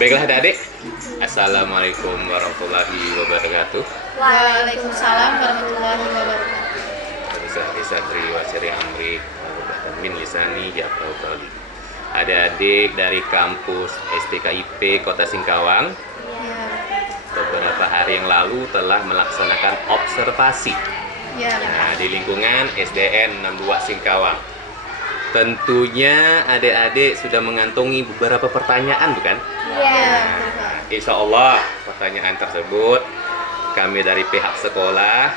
Baiklah adik-adik, Assalamualaikum warahmatullahi wabarakatuh. Waalaikumsalam warahmatullahi wabarakatuh. Santri wasiri amri min lisani jafau qali. Adik-adik dari kampus STKIP Kota Singkawang Ya. beberapa hari yang lalu telah melaksanakan observasi di lingkungan SDN 62 Singkawang. Tentunya adik-adik sudah mengantongi beberapa pertanyaan, bukan? Ya. Insya Allah pertanyaan tersebut kami dari pihak sekolah,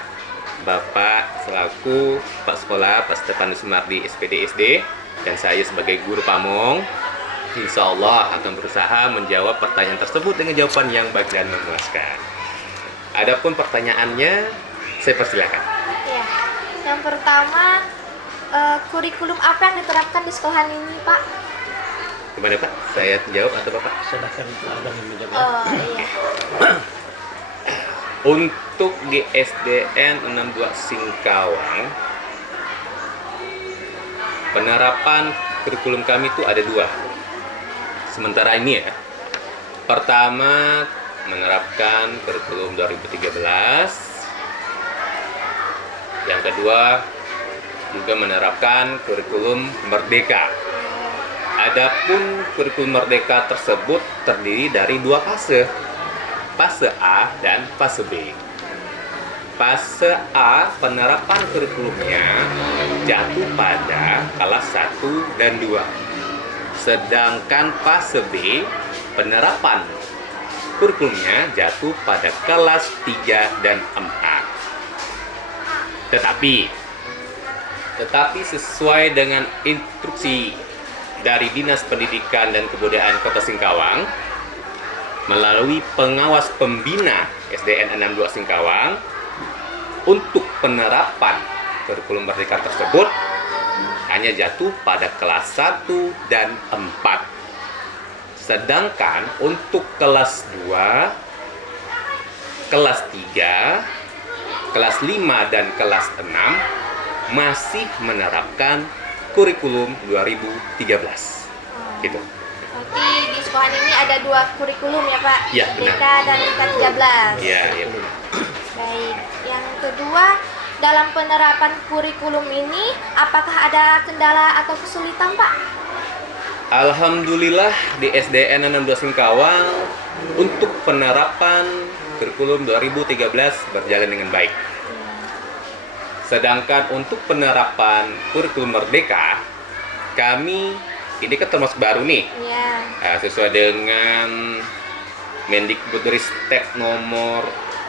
Bapak selaku Pak Sekolah Pak Stefanus Sumardi SPD SD dan saya sebagai guru pamong, insya Allah akan berusaha menjawab pertanyaan tersebut dengan jawaban yang baik dan memuaskan. Adapun pertanyaannya, saya persilakan. Ya. Yang pertama, kurikulum apa yang diterapkan di sekolahan ini, Pak? Gimana Pak? Saya jawab atau Bapak? Silakan abang yang menjawab. Oh iya. Untuk di SDN 62 Singkawang, penerapan kurikulum kami itu ada dua. Sementara ini ya. Pertama, menerapkan kurikulum 2013. Yang kedua, juga menerapkan kurikulum Merdeka. Adapun kurikulum Merdeka tersebut terdiri dari dua fase. Fase A dan fase B. Fase A penerapan kurikulumnya jatuh pada kelas 1 dan 2. Sedangkan fase B penerapan kurikulumnya jatuh pada kelas 3 dan 4. Tetapi sesuai dengan instruksi dari Dinas Pendidikan dan Kebudayaan Kota Singkawang melalui pengawas pembina SDN 62 Singkawang, untuk penerapan kurikulum Merdeka tersebut hanya jatuh pada kelas 1 dan 4. Sedangkan untuk kelas 2, kelas 3, kelas 5 dan kelas 6 masih menerapkan kurikulum 2013. Gitu. Berarti di sekolah ini ada dua kurikulum ya, Pak? Ya, benar. Merdeka dan K13. Iya, benar. Baik. Yang kedua, dalam penerapan kurikulum ini apakah ada kendala atau kesulitan, Pak? Alhamdulillah di SDN 62 Singkawang untuk penerapan kurikulum 2013 berjalan dengan baik. Sedangkan untuk penerapan kurikulum Merdeka, kami ini kan termasuk baru nih. Iya. Sesuai dengan Mendikbudristek nomor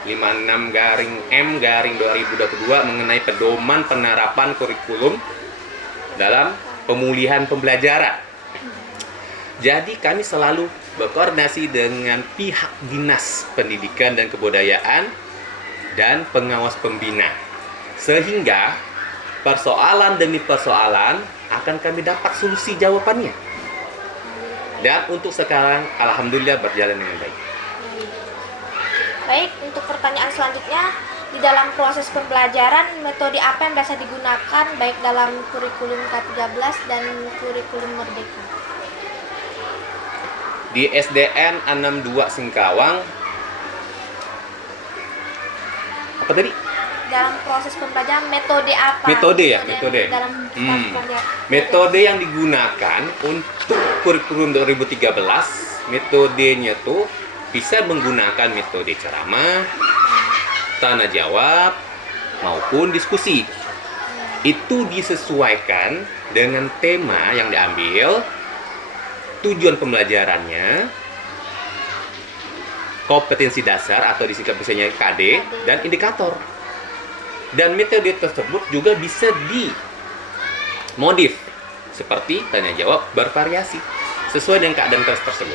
56/M/2022 mengenai pedoman penerapan kurikulum dalam pemulihan pembelajaran. Jadi kami selalu berkoordinasi dengan pihak Dinas Pendidikan dan Kebudayaan dan pengawas pembina. Sehingga persoalan demi persoalan akan kami dapat solusi jawabannya. Dan untuk sekarang alhamdulillah berjalan dengan baik. Baik, untuk pertanyaan selanjutnya, di dalam proses pembelajaran metode apa yang biasa digunakan baik dalam kurikulum K13 dan kurikulum Merdeka? Di SDN 62 Singkawang, apa tadi? Dalam proses pembelajaran metode apa? Metode ya, metode. Dalam pembelajaran. Metode yang digunakan untuk kurikulum 2013, metodenya tuh bisa menggunakan metode ceramah, tanya jawab, maupun diskusi. Itu disesuaikan dengan tema yang diambil, tujuan pembelajarannya, kompetensi dasar atau disingkat biasanya KD, dan indikator. Dan metode tersebut juga bisa dimodif seperti tanya jawab bervariasi sesuai dengan keadaan kelas tersebut.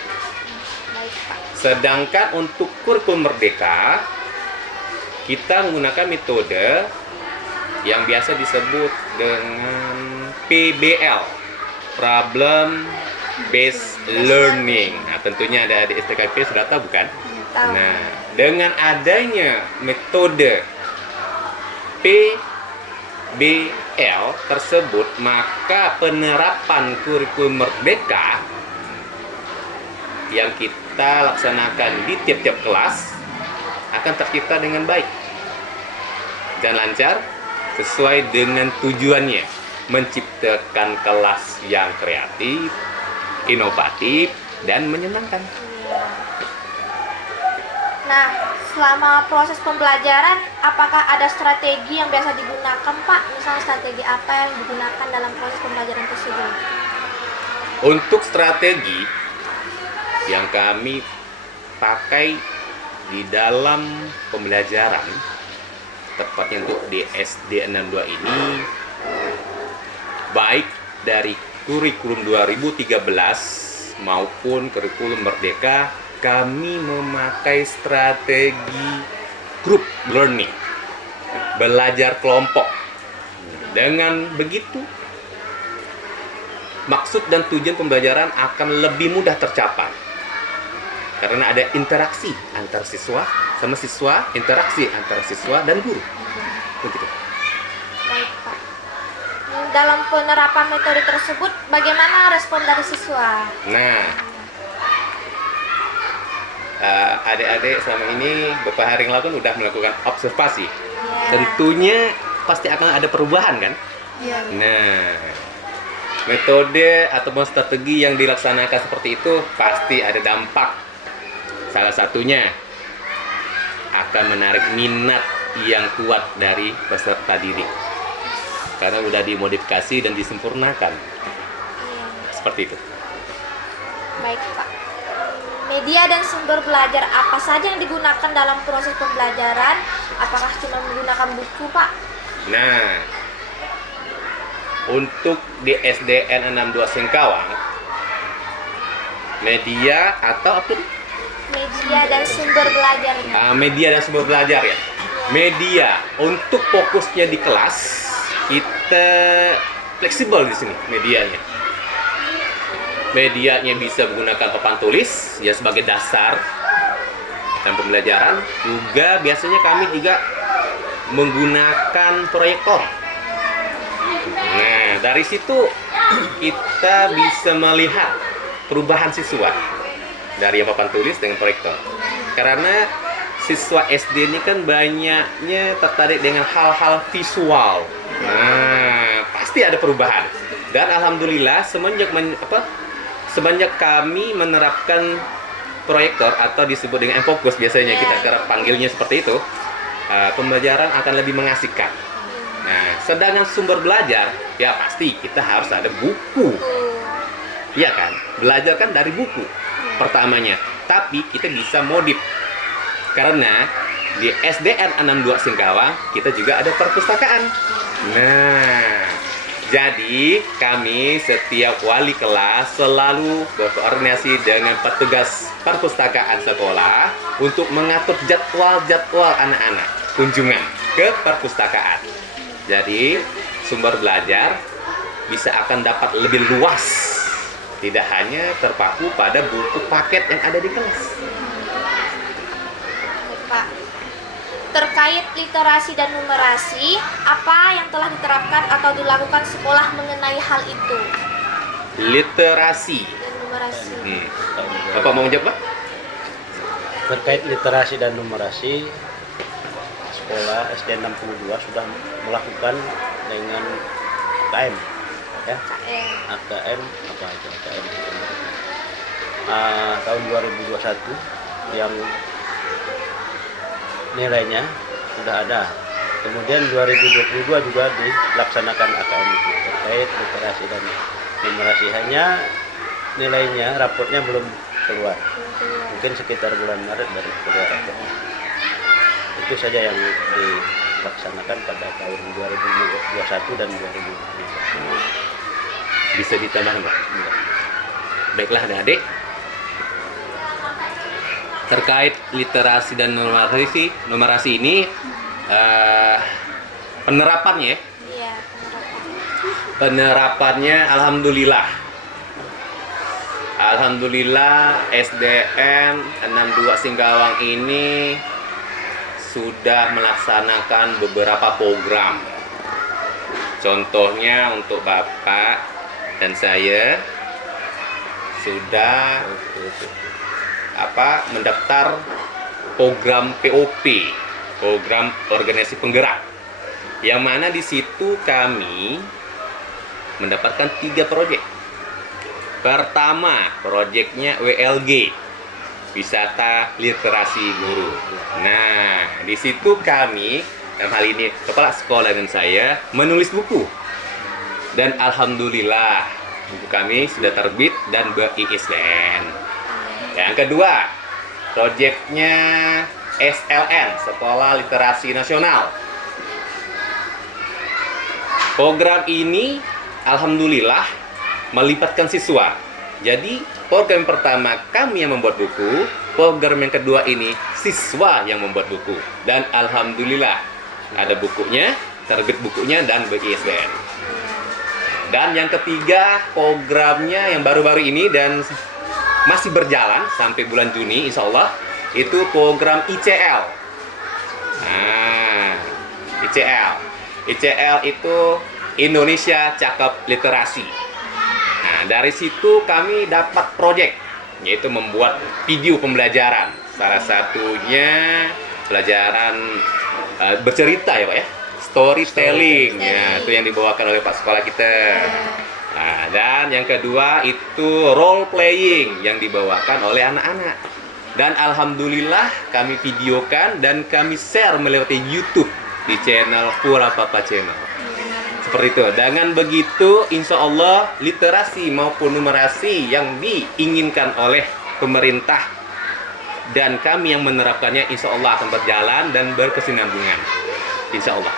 Baik, Pak. Sedangkan untuk kurikulum merdeka, kita menggunakan metode yang biasa disebut dengan PBL, Problem Based Learning. Nah, tentunya ada di STKP sudah tahu bukan? Tahu. Nah, dengan adanya metode PBL tersebut, maka penerapan kurikulum merdeka yang kita laksanakan di tiap-tiap kelas akan tercipta dengan baik dan lancar sesuai dengan tujuannya, menciptakan kelas yang kreatif, inovatif, dan menyenangkan. Iya. Nah, selama proses pembelajaran, apakah ada strategi yang biasa digunakan, Pak? Misalnya strategi apa yang digunakan dalam proses pembelajaran tersebut? Untuk strategi yang kami pakai di dalam pembelajaran, tepatnya untuk di SD 62 ini, baik dari kurikulum 2013 maupun kurikulum merdeka, kami memakai strategi group learning, belajar kelompok. Dengan begitu, maksud dan tujuan pembelajaran akan lebih mudah tercapai karena ada interaksi antar siswa sama siswa, interaksi antara siswa dan guru. Begitu. Baik, Pak. Dalam penerapan metode tersebut, bagaimana respon dari siswa? Nah, adik-adik selama ini beberapa hari yang lalu udah melakukan observasi. Ya. Tentunya pasti akan ada perubahan kan? Iya. Nah, metode atau strategi yang dilaksanakan seperti itu pasti ada dampak. Salah satunya akan menarik minat yang kuat dari peserta didik karena udah dimodifikasi dan disempurnakan. Iya. Seperti itu. Baik, Pak. Media dan sumber belajar apa saja yang digunakan dalam proses pembelajaran? Apakah cuma menggunakan buku, Pak? Nah, untuk di SDN 62 Singkawang, media atau apa? Media dan sumber belajarnya. Media dan sumber belajar ya. Media untuk fokusnya di kelas, kita fleksibel di sini medianya. Medianya bisa menggunakan papan tulis ya sebagai dasar dan pembelajaran. Juga biasanya kami juga menggunakan proyektor. Nah, dari situ kita bisa melihat perubahan siswa dari yang papan tulis dengan proyektor. Karena siswa SD ini kan banyaknya tertarik dengan hal-hal visual. Nah, pasti ada perubahan. Dan alhamdulillah semenjak kami menerapkan proyektor atau disebut dengan M-Focus, biasanya kita kerap panggilnya seperti itu, pembelajaran akan lebih mengasihkan. Nah, sedangkan sumber belajar, ya pasti kita harus ada buku. Iya kan? Belajar kan dari buku pertamanya. Tapi kita bisa modif. Karena di SDN 62 Singkawang kita juga ada perpustakaan. Nah, jadi kami setiap wali kelas selalu berkoordinasi dengan petugas perpustakaan sekolah untuk mengatur jadwal-jadwal anak-anak kunjungan ke perpustakaan. Jadi sumber belajar bisa akan dapat lebih luas, tidak hanya terpaku pada buku paket yang ada di kelas. Pak, terkait literasi dan numerasi, apa yang telah diterapkan atau dilakukan sekolah mengenai hal itu? Literasi. Dan numerasi. Bapak mau menjawab, Pak? Terkait literasi dan numerasi, sekolah SD 62 sudah melakukan dengan AKM, ya. AKM apa itu AKM? Tahun 2021 yang nilainya sudah ada. Kemudian 2022 juga dilaksanakan AKM itu terkait literasi dan numerasi. Hanya nilainya, raportnya belum keluar. Mungkin sekitar bulan Maret baru keluar rapotnya. Itu saja yang dilaksanakan pada tahun 2021 dan 2022. Bisa ditambah Pak? Baiklah adik-adik, terkait literasi dan numerasi ini penerapannya Iya, penerapannya Alhamdulillah SDN 62 Singkawang ini sudah melaksanakan beberapa program. Contohnya untuk Bapak dan saya sudah mendaftar program POP, program organisasi penggerak, yang mana di situ kami mendapatkan 3 proyek. Pertama, proyeknya WLG, wisata literasi guru. Nah, di situ kami, dalam hal ini kepala sekolah dan saya, menulis buku. Dan alhamdulillah, buku kami sudah terbit dan BISDN. Yang kedua, proyeknya SLN, Sekolah Literasi Nasional. Program ini alhamdulillah melibatkan siswa. Jadi program pertama kami yang membuat buku, program yang kedua ini siswa yang membuat buku. Dan alhamdulillah ada bukunya, terbit bukunya dan BISDN. Dan yang ketiga, programnya yang baru-baru ini dan masih berjalan sampai bulan Juni insya Allah, itu program ICL. Nah, ICL itu Indonesia Cakep Literasi. Nah, dari situ kami dapat proyek, yaitu membuat video pembelajaran. Salah satunya pelajaran bercerita ya Pak ya, storytelling. Ya, itu yang dibawakan oleh Pak sekolah kita. Nah, dan yang kedua itu role playing yang dibawakan oleh anak-anak. Dan alhamdulillah kami videokan dan kami share melewati YouTube di channel Pura Papa Channel. Seperti itu. Dengan begitu, insya Allah literasi maupun numerasi yang diinginkan oleh pemerintah dan kami yang menerapkannya, insya Allah akan berjalan dan berkesinambungan. Insya Allah.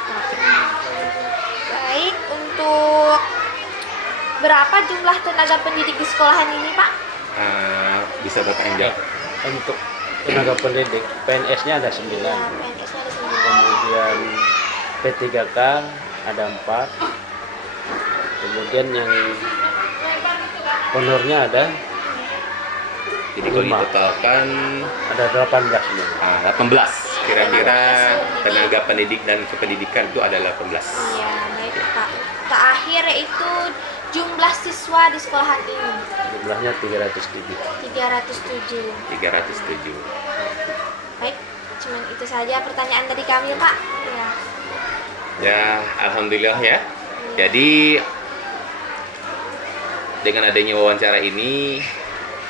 Baik, untuk berapa jumlah tenaga pendidik di sekolahan ini, Pak? Bisa Bapak yang jawab. Untuk tenaga pendidik, PNS-nya ada 9. Ya, PNS-nya ada 9. Kemudian P3K ada 4. Kemudian yang honornya ada Jadi kalau 5. ditotalkan Ada 18 sebenarnya. 18. Kira-kira tenaga pendidik dan kependidikan itu ada 18. Iya, baik Pak. Terakhir yaitu jumlah siswa di sekolahan ini. Jumlahnya 307. 307. 307. Baik, cuman itu saja pertanyaan dari kami, Pak. Ya. Ya, alhamdulillah ya. Jadi dengan adanya wawancara ini,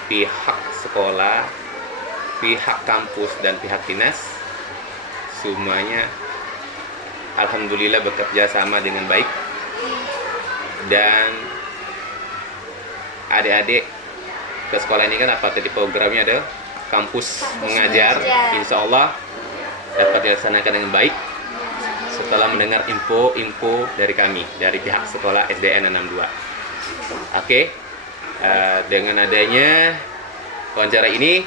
pihak sekolah, pihak kampus dan pihak dinas semuanya alhamdulillah bekerja sama dengan baik. Dan adik-adik ke sekolah ini kan apa tadi programnya ada kampus mengajar, insya Allah dapat dilaksanakan dengan baik setelah mendengar info dari kami dari pihak sekolah SDN 62. Oke, dengan adanya wawancara ini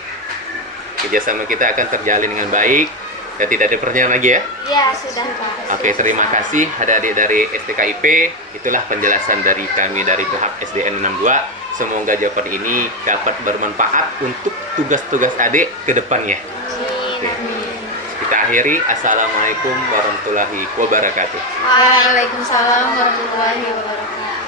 kerjasama kita akan terjalin dengan baik dan tidak ada pertanyaan lagi ya. Ya, sudah, Pak. Oke, terima kasih adik-adik dari STKIP. Itulah penjelasan dari kami dari pihak SDN 62. Semoga jawaban ini dapat bermanfaat untuk tugas-tugas adik ke depannya. Oke. Kita akhiri. Assalamualaikum warahmatullahi wabarakatuh. Waalaikumsalam warahmatullahi wabarakatuh.